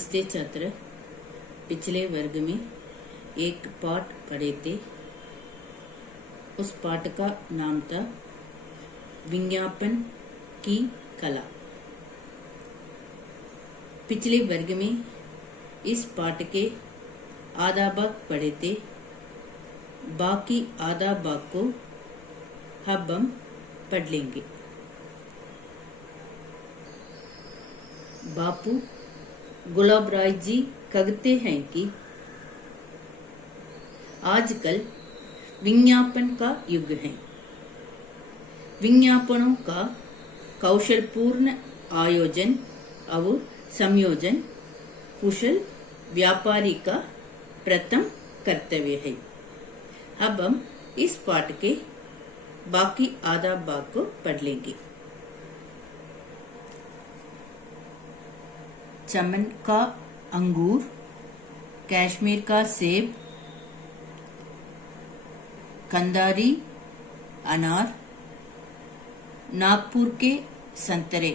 नमस्ते छात्र। पिछले वर्ग में एक पाठ पढ़े थे। उस पाठ का नाम था विज्ञापन की कला। पिछले वर्ग में इस पाठ के आधा भाग पढ़े थे। बाकी आधा भाग को अब हम पढ़ लेंगे। बापू गुलाब राय जी कहते हैं कि आजकल विज्ञापन का युग है। विज्ञापनों का कौशलपूर्ण आयोजन और संयोजन कुशल व्यापारी का प्रथम कर्तव्य है। अब हम इस पाठ के बाकी आधा भाग को पढ़ लेंगे। चमन का अंगूर, कश्मीर का सेब, कंधारी अनार, नागपुर के संतरे।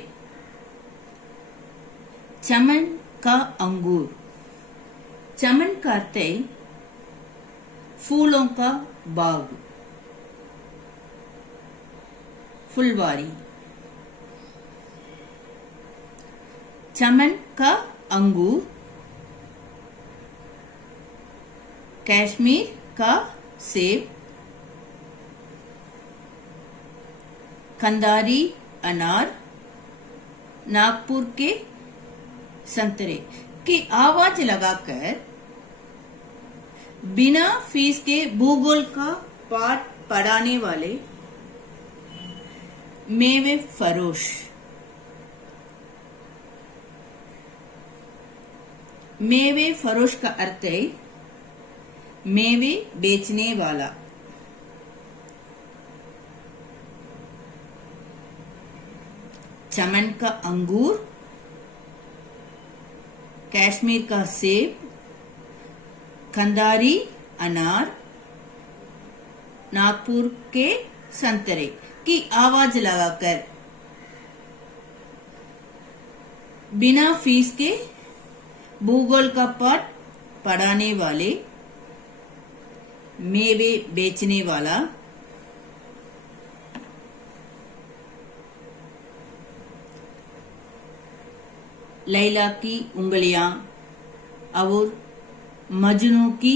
चमन का अंगूर। चमन का अर्थ है फूलों का बाग, फुलवारी। चमन का अंगूर, कश्मीर का सेब, कंधारी अनार, नागपुर के संतरे की आवाज लगाकर बिना फीस के भूगोल का पाठ पढ़ाने वाले मेवे फरोश। मेवे फरोश का अर्थ है मेवे बेचने वाला। चमन का अंगूर, कश्मीर का सेब, कंधारी अनार, नागपुर के संतरे की आवाज लगाकर बिना फीस के भूगोल का पाठ पढ़ाने वाले मेवे बेचने वाला। लैला की उंगलियां और मजनू की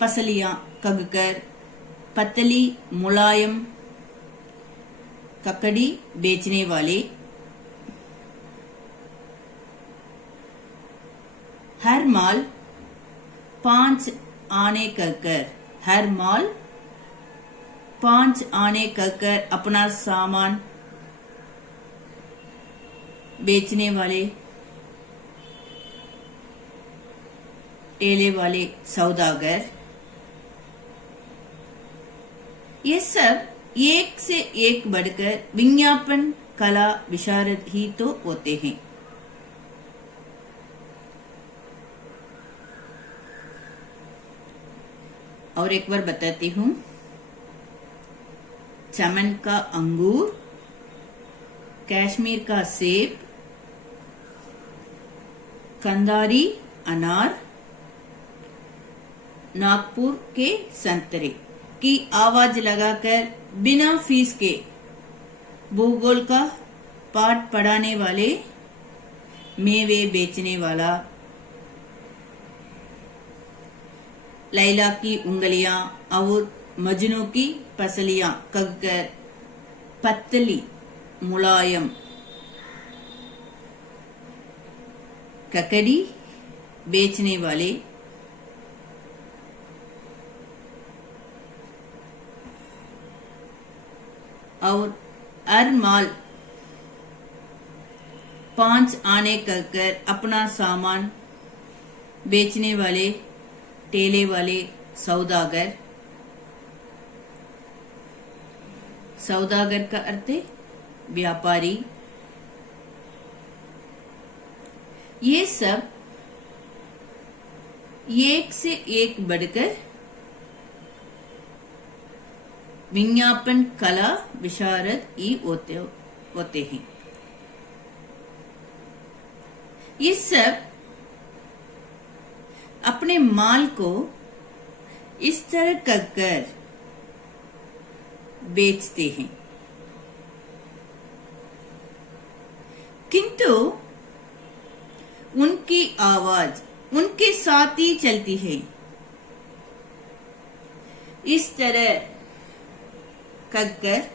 पसलियां कगकर पतली मुलायम ककड़ी बेचने वाले। हर माल 5 आने कहकर, हर माल 5 आने कहकर अपना सामान बेचने वाले, ठेले वाले सौदागर। ये सब एक से एक बढ़कर विज्ञापन कला विशारद ही तो होते हैं। और एक बार बताती हूँ। चमन का अंगूर, कश्मीर का सेब, कंधारी अनार, नागपुर के संतरे की आवाज लगाकर बिना फीस के भूगोल का पाठ पढ़ाने वाले मेवे बेचने वाला। लैला की उंगलियां और मजनू की पसलियां कगकर पतली मुलायम ककड़ी बेचने वाले। और हर माल 5 आने कहकर अपना सामान बेचने वाले, ठेले वाले सौदागर। सौदागर का अर्थ है व्यापारी। ये सब एक से एक बढ़कर विज्ञापन कला विशारद ही होते हैं। ये सब अपने माल को इस तरह कर बेचते हैं, किंतु उनकी आवाज उनके साथ ही चलती है। इस तरह कर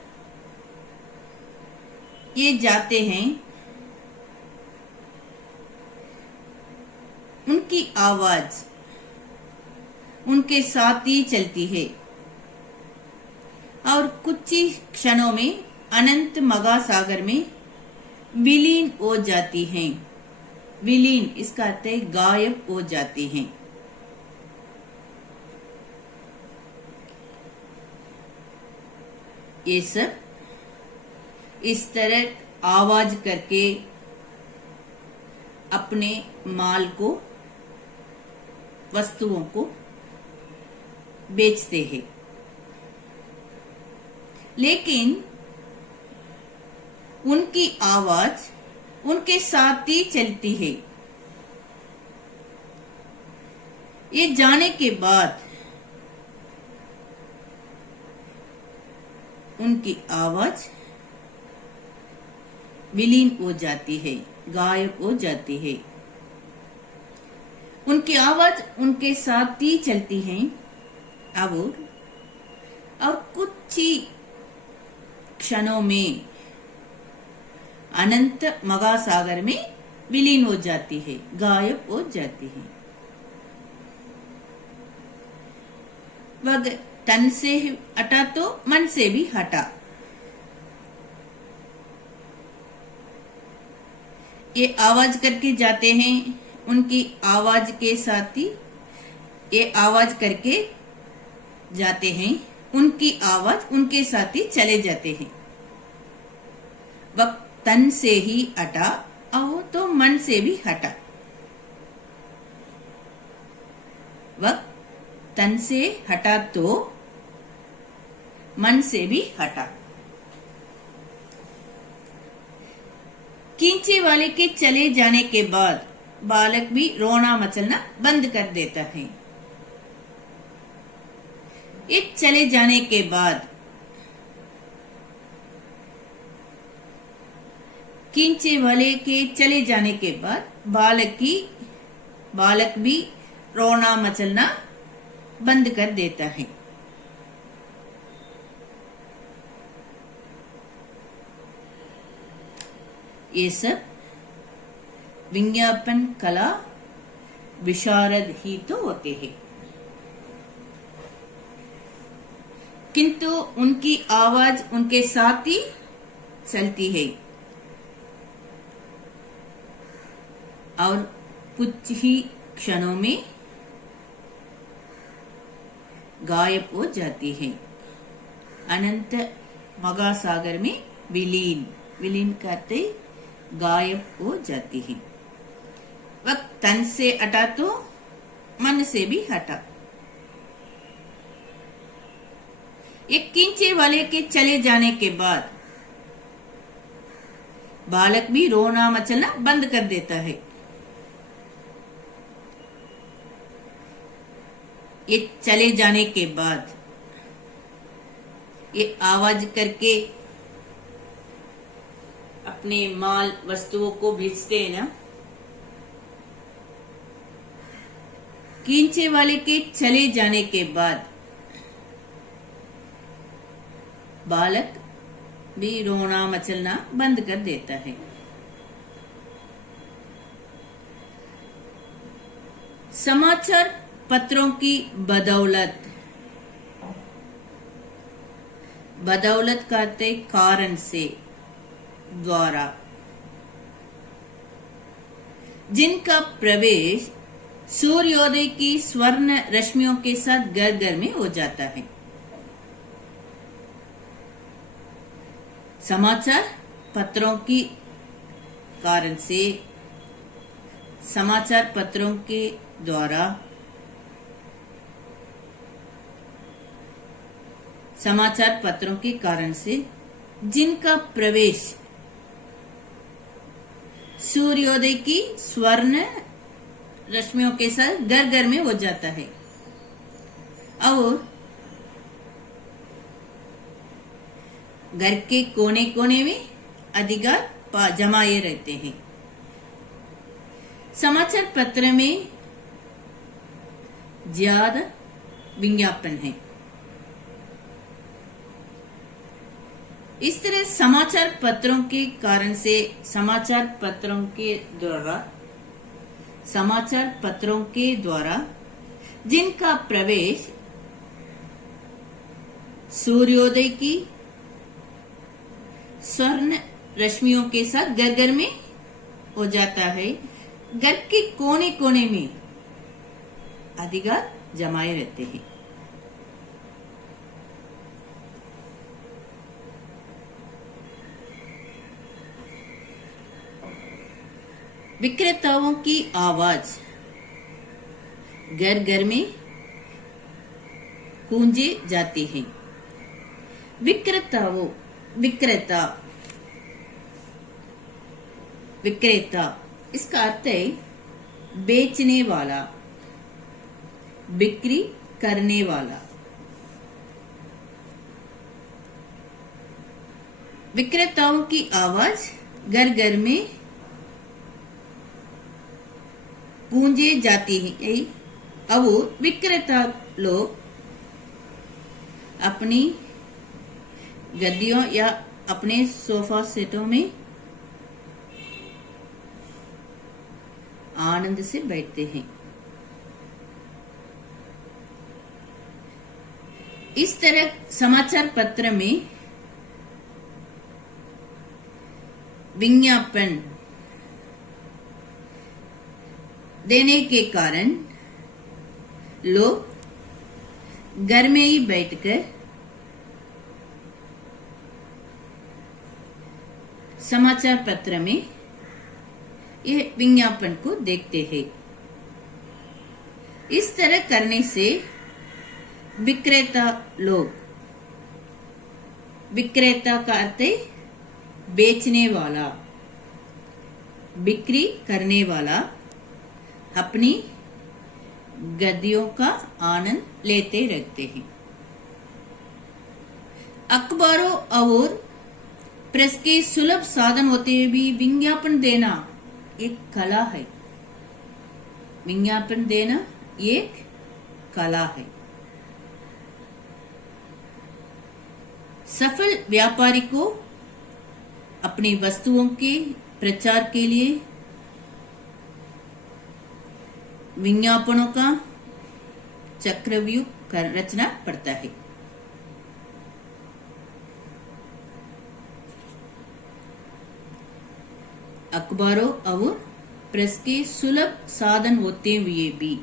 ये जाते हैं, उनकी आवाज उनके साथ ही चलती है और कुछ ही क्षणों में अनंत महासागर में विलीन हो जाती हैं। विलीन इसका अर्थ है गायब हो जाती हैं। ये सब इस तरह आवाज करके अपने माल को, वस्तुओं को बेचते हैं, लेकिन उनकी आवाज उनके साथ ही चलती है। ये जाने के बाद उनकी आवाज विलीन हो जाती है, गायब हो जाती है। उनकी आवाज उनके साथ ही चलती है और कुछ ही क्षणों में अनंत महासागर में विलीन हो जाती है, गायब हो जाती है। वह तन से हटा तो मन से भी हटा। ये आवाज करके जाते हैं, उनकी आवाज के साथ ही ये आवाज करके जाते हैं, उनकी आवाज उनके साथ ही चले जाते हैं। वह तन से ही हटा और तो मन से भी हटा। वह तन से हटा तो मन से भी हटा। खींचे वाले के चले जाने के बाद बालक भी रोना मचलना बंद कर देता है। ये चले जाने के बाद खींचे वाले के चले जाने के बाद बालक भी रोना मचलना बंद कर देता है। ये सब विज्ञापन कला विशारद ही तो होते हैं, किंतु उनकी आवाज उनके साथ ही चलती है और कुछ ही क्षणों में गायब हो जाती है, अनंत महासागर में विलीन करते गायब हो जाती है। वह तन से हटा तो मन से भी हटा। एक खींचे वाले के चले जाने के बाद बालक भी रोना मचलना बंद कर देता है। ये चले जाने के बाद ये आवाज करके अपने माल वस्तुओं को बेचते हैं ना। खींचे वाले के चले जाने के बाद बालक भी रोना मचलना बंद कर देता है। समाचार पत्रों की बदौलत कहते कारण से, द्वारा, जिनका प्रवेश सूर्योदय की स्वर्ण रश्मियों के साथ घर घर में हो जाता है। समाचार पत्रों की कारण से, समाचार पत्रों के द्वारा, समाचार पत्रों के कारण से जिनका प्रवेश सूर्योदय की स्वर्ण रश्मियों के साथ घर घर में हो जाता है और घर के कोने कोने में अधिकार जमाए रहते हैं। समाचार पत्र में ज्यादा विज्ञापन है। इस तरह समाचार पत्रों के कारण से समाचार पत्रों के द्वारा जिनका प्रवेश सूर्योदय की स्वर्ण रश्मियों के साथ घर घर में हो जाता है, घर के कोने कोने में अधिकार जमाए रहते हैं। विक्रेताओं की आवाज घर घर में गूंजे जाती है। विक्रेता इसका अर्थ है बेचने वाला, बिक्री करने वाला। विक्रेताओं की आवाज घर घर में गूंजे जाती है अब विक्रेता लोग अपनी गद्दियों या अपने सोफा सेटों में आनंद से बैठते हैं। इस तरह समाचार पत्र में विज्ञापन देने के कारण लोग घर में ही बैठकर समाचार पत्र में यह विज्ञापन को देखते हैं। इस तरह करने से विक्रेता का अर्थ है बेचने वाला, बिक्री करने वाला अपनी गद्दियों का आनंद लेते रहते हैं। अखबारों और प्रेस के सुलभ साधन होते हुए भी विज्ञापन देना एक कला है। विज्ञापन देना एक कला है। सफल व्यापारी को अपनी वस्तुओं के प्रचार के लिए विज्ञापनों का चक्रव्यूह रचना पड़ता है। अखबारों और प्रेस के सुलभ साधन होते हुए भी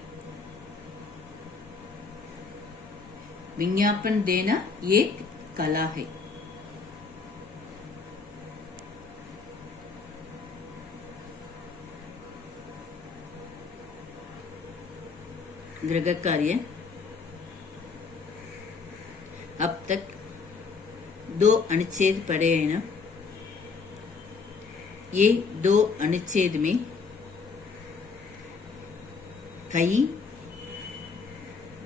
विज्ञापन देना एक कला है। गृह कार्य अब तक 2 अनुच्छेद पढ़े हैं ना। ये 2 अनुच्छेद में कई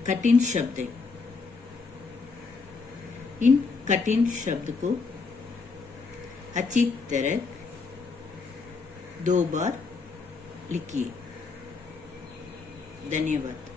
कठिन शब्द हैं। इन कठिन शब्द को अच्छी तरह 2 बार लिखिए। धन्यवाद।